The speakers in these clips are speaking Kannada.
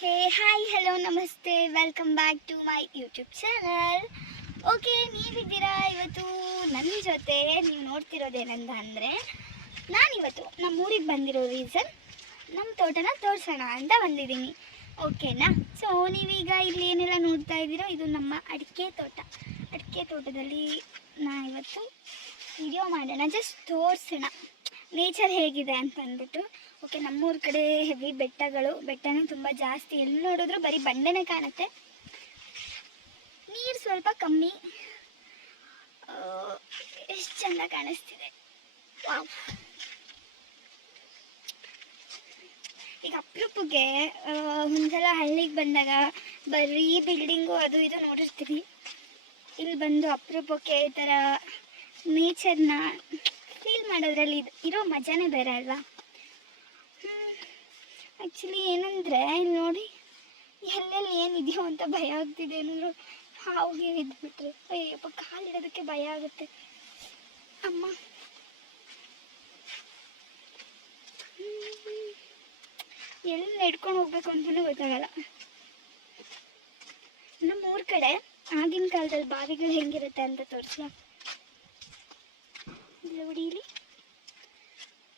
Hey hi hello namaste. Welcome back to my YouTube channel okay ನೀವಿದ್ದೀರಾ ಇವತ್ತು? ನನ್ನ ಜೊತೆ ನೀವು ನೋಡ್ತಿರೋದೇನಂತ ಅಂದರೆ, ನಾನಿವತ್ತು ನಮ್ಮ ಊರಿಗೆ ಬಂದಿರೋ ರೀಸನ್ ನಮ್ಮ ತೋಟನ ತೋರಿಸೋಣ ಅಂತ ಬಂದಿದ್ದೀನಿ. ಓಕೆನಾ ಸೊ ನೀವೀಗ ಇಲ್ಲಿ ಏನೆಲ್ಲ ನೋಡ್ತಾ ಇದ್ದೀರೋ, ಇದು ನಮ್ಮ ಅಡಿಕೆ ತೋಟ. ಅಡಿಕೆ ತೋಟದಲ್ಲಿ ನಾನಿವತ್ತು ವಿಡಿಯೋ ಮಾಡೋಣ. ಜಸ್ಟ್ ತೋರಿಸೋಣ. ನೇಚರ್ ಹೇಗಿದೆ ಅಂತ ಅಂದ್ಬಿಟ್ಟು ಓಕೆ, ನಮ್ಮೂರ ಕಡೆ ಹೆವಿ ಬೆಟ್ಟಗಳು. ಬೆಟ್ಟನೂ ತುಂಬ ಜಾಸ್ತಿ. ಎಲ್ಲಿ ನೋಡಿದ್ರು ಬರೀ ಬಂಡೆನೇ ಕಾಣುತ್ತೆ. ನೀರು ಸ್ವಲ್ಪ ಕಮ್ಮಿ. ಎಷ್ಟು ಚೆಂದ ಕಾಣಿಸ್ತಿದೆ. ವಾವ್. ಈಗ ಅಪರೂಪಕ್ಕೆ ಒಂದ್ಸಲ ಹಳ್ಳಿಗೆ ಬಂದಾಗ ಬರೀ ಬಿಲ್ಡಿಂಗು ಅದು ಇದು ನೋಡಿರ್ತೀವಿ. ಇಲ್ಲಿ ಬಂದು ಅಪರೂಪಕ್ಕೆ ಈ ಥರ ನೇಚರ್ನ ಫೀಲ್ ಮಾಡೋದ್ರಲ್ಲಿ ಇರೋ ಮಜಾನೇ ಬೇರೆ ಅಲ್ವಾ? ಆ್ಯಕ್ಚುಲಿ ಏನಂದರೆ, ಇಲ್ಲಿ ನೋಡಿ, ಎಲ್ಲೆಲ್ಲಿ ಏನಿದೆಯೋ ಅಂತ ಭಯ ಆಗ್ತಿದೆ. ಏನಾದ್ರು ಹಾವಿಗೆ ಇದ್ಬಿಟ್ರೆ ಅಯ್ಯಪ್ಪ ಕಾಲಿಡೋದಕ್ಕೆ ಭಯ ಆಗುತ್ತೆ. ಅಮ್ಮ. ಎಲ್ಲಿ ನಡ್ಕೊಂಡು ಹೋಗ್ಬೇಕು ಅಂತಲೂ ಗೊತ್ತಾಗಲ್ಲ. ನಮ್ಮ ಊರ ಕಡೆ ಆಗಿನ ಕಾಲದಲ್ಲಿ ಬಾವಿಗಳು ಹೆಂಗಿರುತ್ತೆ ಅಂತ ತೋರಿಸ್ಲ? ನೋಡಿ ಇಲ್ಲಿ.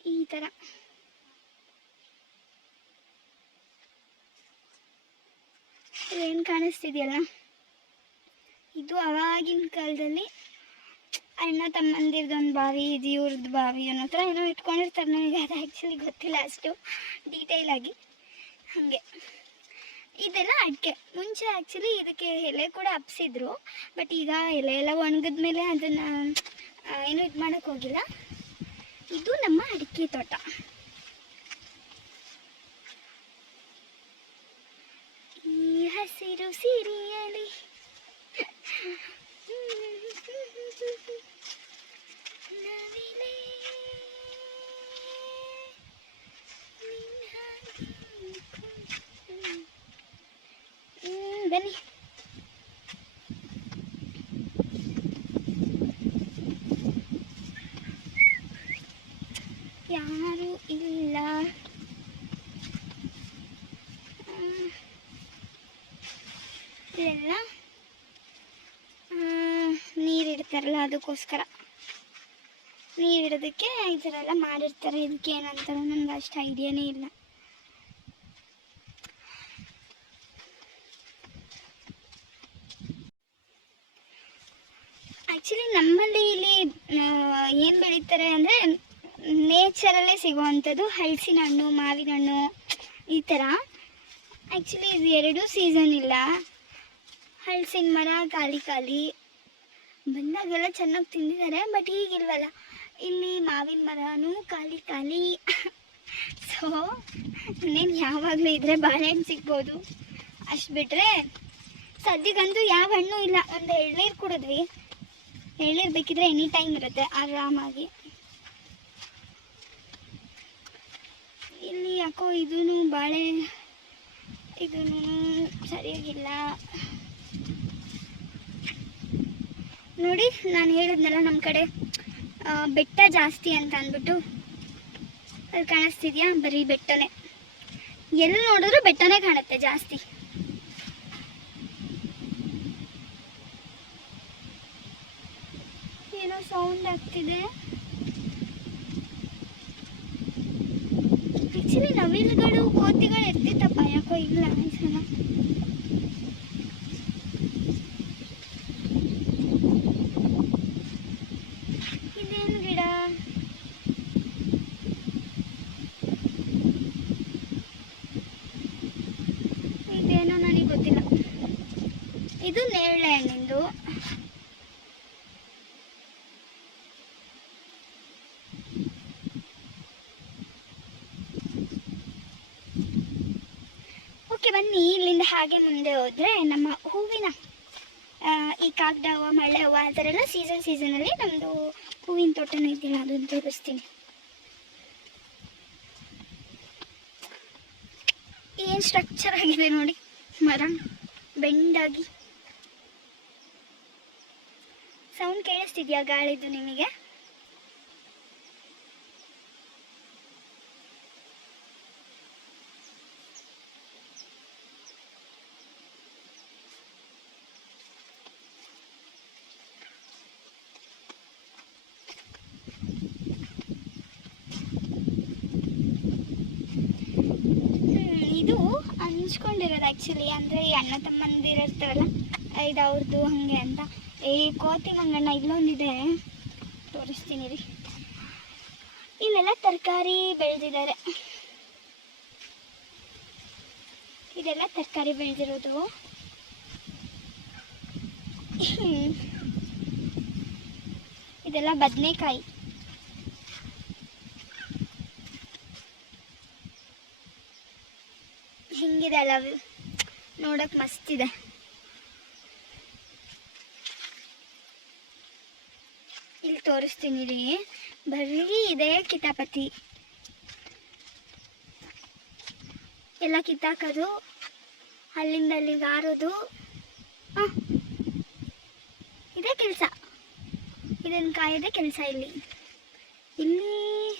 ಈ ಥರ ಏನು ಕಾಣಿಸ್ತಿದೆಯಲ್ಲ? ಇದು ಅವಾಗಿನ ಕಾಲದಲ್ಲಿ ಅಣ್ಣ ತಮ್ಮಂದಿರ್ದೊಂದು ಬಾವಿ ಇದು ಇವ್ರದ್ದು ಬಾವಿ ಅನ್ನೋ ಥರ ಏನೋ ಇಟ್ಕೊಂಡಿರ್ತಾರೆ ನನಗೆ. ಅದು ಆ್ಯಕ್ಚುಲಿ ಗೊತ್ತಿಲ್ಲ ಅಷ್ಟು ಡೀಟೇಲಾಗಿ ಹಾಗೆ. ಇದೆಲ್ಲ ಅಡಿಕೆ. ಮುಂಚೆ ಆ್ಯಕ್ಚುಲಿ ಇದಕ್ಕೆ ಎಲೆ ಕೂಡ ಹಬ್ಸಿದ್ರು ಬಟ್ ಈಗ ಎಲೆ ಎಲ್ಲ ಒಣಗಿದ ಮೇಲೆ ಅದನ್ನು ಏನೂ ಇದು ಮಾಡೋಕ್ಕೋಗಿಲ್ಲ ಇದು ನಮ್ಮ ಅಡಿಕೆ ತೋಟ. ಈ ಹಸಿರು ಸಿರಿಯಲಿ ನವಿಲೇ ಹ್ಮ್, ಬನ್ನಿ ಯಾರು ಇಲ್ಲ ಇಲ್ಲೆಲ್ಲ ನೀರಿಡ್ತಾರಲ್ಲ ಅದಕ್ಕೋಸ್ಕರ. ನೀರಿಡೋದಕ್ಕೆ ಈ ಥರ ಎಲ್ಲ ಮಾಡಿರ್ತಾರೆ. ಇದಕ್ಕೆ ಏನಂತಾರೆ ನನಗೆ ಅಷ್ಟು ಐಡಿಯಾನೇ ಇಲ್ಲ. ಆ್ಯಕ್ಚುಲಿ ನಮ್ಮಲ್ಲಿ ಇಲ್ಲಿ ಏನು ಬೆಳೀತಾರೆ ಅಂದರೆ ನೇಚರಲ್ಲೇ ಸಿಗುವಂಥದ್ದು. ಹಲಸಿನ ಹಣ್ಣು, ಮಾವಿನ ಹಣ್ಣು ಈ ಥರ ಆ್ಯಕ್ಚುಲಿ ಇದು ಎರಡೂ ಸೀಸನ್ ಇಲ್ಲ. ಹಲಸಿನ ಮರ ಖಾಲಿ ಖಾಲಿ ಬಂದಾಗೆಲ್ಲ ಚೆನ್ನಾಗಿ ತಿಂದಿದ್ದಾರೆ ಬಟ್ ಈಗಿಲ್ವಲ್ಲ. ಇಲ್ಲಿ ಮಾವಿನ ಮರನೂ ಖಾಲಿ ಖಾಲಿ ಸೊ ಇನ್ನೇನು ಯಾವಾಗಲೂ ಇದ್ರೆ ಬಾಳೆಹಣ್ಣು ಸಿಗ್ಬೋದು. ಅಷ್ಟು ಬಿಟ್ಟರೆ ಸದ್ಯಕ್ಕಂತೂ ಯಾವ ಹಣ್ಣು ಇಲ್ಲ. ಒಂದು ಎಳ್ನೀರು ಕುಡಿದ್ವಿ. ಎಳ್ನೀರು ಬೇಕಿದ್ರೆ ಎನಿ ಟೈಮ್ ಇರುತ್ತೆ, ಆರಾಮಾಗಿ. ಇಲ್ಲಿ ಯಾಕೋ ಇದೂ ಬಾಳೆ ಇದೂ ಸರಿಯಾಗಿಲ್ಲ. ನೋಡಿ, ನಾನು ಹೇಳಿದ್ನಲ್ಲ ನಮ್ಮ ಕಡೆ ಬೆಟ್ಟ ಜಾಸ್ತಿ ಅಂತ ಅಂದ್ಬಿಟ್ಟು ಅಲ್ಲಿ ಕಾಣಿಸ್ತಿದ್ಯಾ? ಬರೀ ಬೆಟ್ಟನೇ. ಎಲ್ಲಿ ನೋಡಿದ್ರು ಬೆಟ್ಟನೇ ಕಾಣುತ್ತೆ ಜಾಸ್ತಿ. ಏನೋ ಸೌಂಡ್ ಆಗ್ತಿದೆ. ಆ್ಯಕ್ಚುಲಿ ನವಿಲುಗಳು, ಕೋತಿಗಳು ಇರ್ತಿತ್ತಪ್ಪ ಯಾಕೋ ಇಲ್ಲ ಈ ಇದೇನು ಗಿಡ ಇದೇನೋ ನನಗೆ ಗೊತ್ತಿಲ್ಲ ಇದು ನೇರಳೆ ಹಣ್ಣಿಂದು ಓಕೆ, ಬನ್ನಿ, ಇಲ್ಲಿಂದ ಹಾಗೆ ಮುಂದೆ ಹೋದ್ರೆ ನಮ್ಮ ಹೂವಿನ ಈ ಕಾಗದ ಹೂವು ಮಳೆ ಹೂವು, ಆ ಥರ ಎಲ್ಲ ಸೀಸನ್ ಸೀಸನಲ್ಲಿ ನಮ್ಮದು ಹೂವಿನ ತೋಟನೂ ಇದೆಯಲ್ಲ ಅದನ್ನು ತೋರಿಸ್ತೀನಿ. ಏನು ಸ್ಟ್ರಕ್ಚರ್ ಆಗಿದೆ ನೋಡಿ, ಮರ, ಬೆಂಡಾಗಿ. ಸೌಂಡ್ ಕೇಳಿಸ್ತಿದ್ಯಾ ಗಾಳಿದು ನಿಮಗೆ? ಇದು ಹಂಚ್ಕೊಂಡಿರೋದು ಆ್ಯಕ್ಚುಲಿ ಅಂದರೆ ಅಣ್ಣ ತಮ್ಮಂದಿರು ಇರ್ತೇವಲ್ಲ ಇದು ಅವ್ರದ್ದು ಹಾಗೆ ಅಂತ. ಈ ಕೋತಿ ಮಂಗಣ್ಣ, ಇಲ್ಲೊಂದಿದೆ. ತೋರಿಸ್ತೀನಿ ರೀ. ಇಲ್ಲೆಲ್ಲ ತರಕಾರಿ ಬೆಳೆದಿದ್ದಾರೆ. ಇದೆಲ್ಲ ತರಕಾರಿ ಬೆಳೆದಿರೋದು. ಇದೆಲ್ಲ ಬದನೆಕಾಯಿ. ಹಿಂಗಿದೆ ಅಲ್ಲ view. ನೋಡಕ್ ಮಸ್ತ್ ಇದೆ ಇಲ್ಲಿ ತೋರಿಸ್ತೀನಿ ರೀ ಬರೀ ಇದೆ ಕಿತಾಪತಿ. ಎಲ್ಲ ಕಿತ್ತಾಕೋದು, ಅಲ್ಲಿಂದ ಅಲ್ಲಿಗೆ ಆರೋದು. ಇದೇ ಕೆಲಸ. ಇದನ್ನ ಕಾಯೋದೇ ಕೆಲಸ ಇಲ್ಲಿ. ಇಲ್ಲಿ,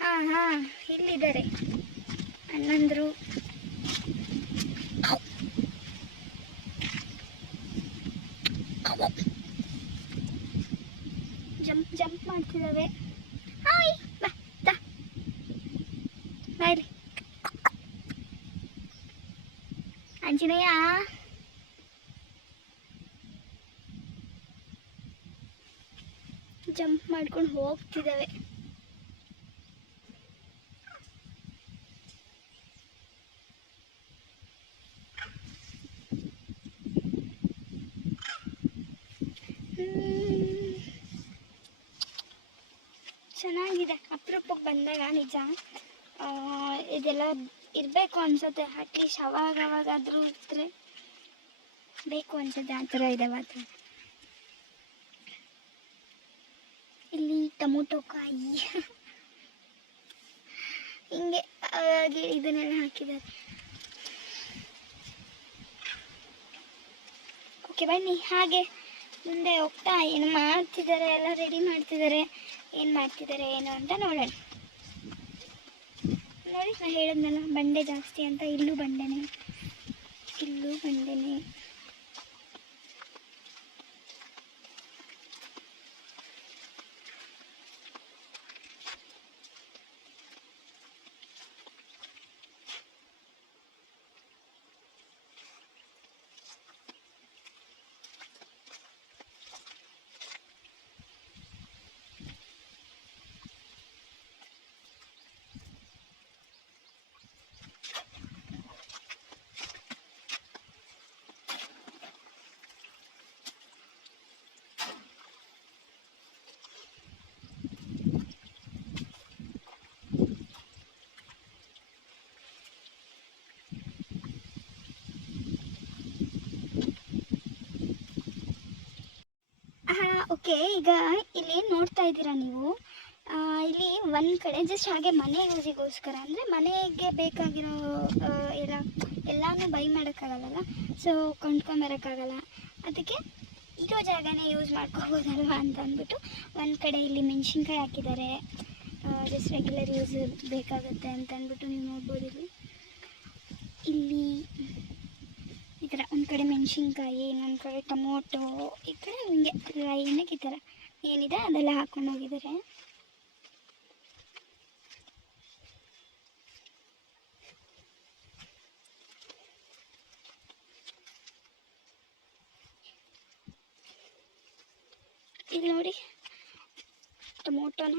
ಹಾಂ ಹಾಂ, ಇಲ್ಲಿದ್ದಾರೆ. ಅಣ್ಣಂದರು. ಜಂಪ್ ಜಂಪ್ ಮಾಡ್ತಿದ್ದಾವೆ ಹಾಯ್ ಬಾ ತಾ. ಬಾಯ್ರಿ ಆಂಜನೇಯ. ಜಂಪ್ ಮಾಡ್ಕೊಂಡು ಹೋಗ್ತಿದ್ದಾವೆ ಚೆನ್ನಾಗಿದೆ. ಅಪರೂಪಕ್ಕೆ ಬಂದಾಗ ನಿಜ. ಇದೆಲ್ಲ ಇರಬೇಕು ಅನ್ಸುತ್ತೆ. ಅಟ್ಲೀಸ್ಟ್ ಅವಾಗ ಅವಾಗಾದರೂ ಇದ್ರೆ ಬೇಕು ಅನ್ಸುತ್ತೆ. ಆ ಥರ ಇದೆ ಮಾತ್ರ. ಇಲ್ಲಿ ಟೊಮೊಟೊ ಕಾಯಿ. ಹಿಂಗೆ, ಹಾಗೆ ಇದನ್ನೆಲ್ಲ ಹಾಕಿದ್ದಾರೆ. ಓಕೆ ಬನ್ನಿ. ಹಾಗೆ ಮುಂದೆ ಹೋಗ್ತಾ ಏನು ಮಾಡ್ತಿದ್ದಾರೆ? ಎಲ್ಲ ರೆಡಿ ಮಾಡ್ತಿದ್ದಾರೆ. ಏನು ಮಾಡ್ತಿದ್ದಾರೆ ಏನು ಅಂತ ನೋಡೋಣ. ನೋಡಿ ನಾನು ಹೇಳಿದ್ನಲ್ಲ ಬಂಡೆ ಜಾಸ್ತಿ ಅಂತ ಇಲ್ಲೂ ಬಂಡೆನೆ ಇಲ್ಲೂ ಬಂಡೆನೆ ಓಕೆ, ಈಗ ಇಲ್ಲಿ ನೋಡ್ತಾ ಇದ್ದೀರಾ ನೀವು? ಇಲ್ಲಿ ಒಂದು ಕಡೆ ಜಸ್ಟ್ ಹಾಗೆ ಮನೆ ಯೂಸಿಗೋಸ್ಕರ ಅಂದರೆ ಮನೆಗೆ ಬೇಕಾಗಿರೋ ಎಲ್ಲ, ಎಲ್ಲನೂ ಬೈ ಮಾಡೋಕ್ಕಾಗಲ್ಲ ಸೊ ಕೊಂಡ್ಕೊಂಬರೋಕ್ಕಾಗಲ್ಲ? ಅದಕ್ಕೆ ಇರೋ ಜಾಗನೇ ಯೂಸ್ ಮಾಡ್ಕೋಬೋದಲ್ವ ಅಂತ ಅಂದ್ಬಿಟ್ಟು ಒಂದು ಕಡೆ ಇಲ್ಲಿ ಮೆಣಸಿನ್ಕಾಯಿ ಹಾಕಿದ್ದಾರೆ. ಜಸ್ಟ್ ರೆಗ್ಯುಲರ್ ಯೂಸ್ ಬೇಕಾಗುತ್ತೆ ಅಂತ ಅಂದ್ಬಿಟ್ಟು ನೀವು ನೋಡ್ಬೋದು ಇಲ್ಲಿ. ಇಲ್ಲಿ ಕಡೆ ಮೆಣಸಿನ್ಕಾಯಿ, ಇನ್ನೊಂದು ಕಡೆ ಟೊಮೊಟೊ, ಈ ಕಡೆ ಹಿಂಗೆ ಲೈನಾಗಿ ಈ ಥರ ಏನಿದೆ ಅದೆಲ್ಲ ಹಾಕೊಂಡು ಹೋಗಿದ್ದಾರೆ. ಇಲ್ಲಿ ನೋಡಿ, ಟೊಮೊಟೊನ.